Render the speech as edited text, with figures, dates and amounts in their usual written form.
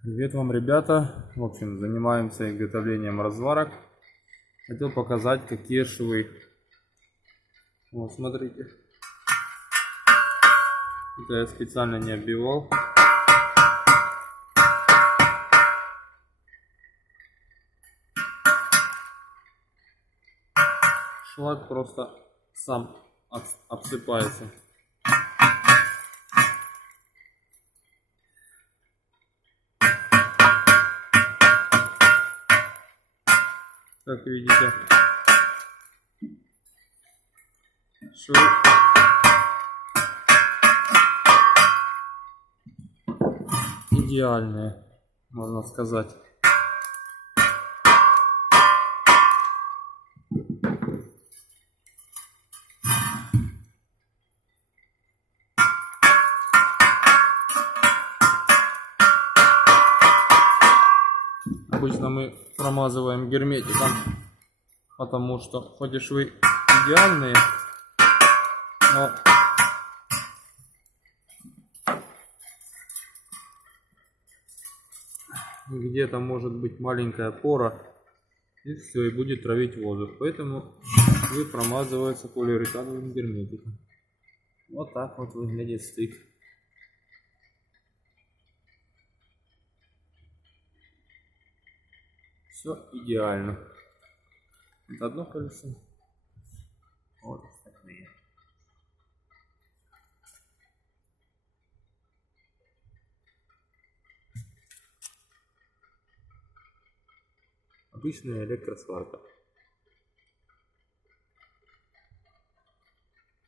Привет вам, ребята! В общем, занимаемся изготовлением разварок. Хотел показать, какие швы. Вот, смотрите. Это я специально не оббивал. Шлак просто сам обсыпается. Как видите, швы идеальные, можно сказать. Обычно мы промазываем герметиком, потому что хоть и швы идеальные, но где-то может быть маленькая пора, и все, и будет травить воздух. Поэтому швы промазываются полиуретановым герметиком. Вот так вот выглядит стык. Все идеально. Это одно колесо. Вот остальные. Обычная электросварка.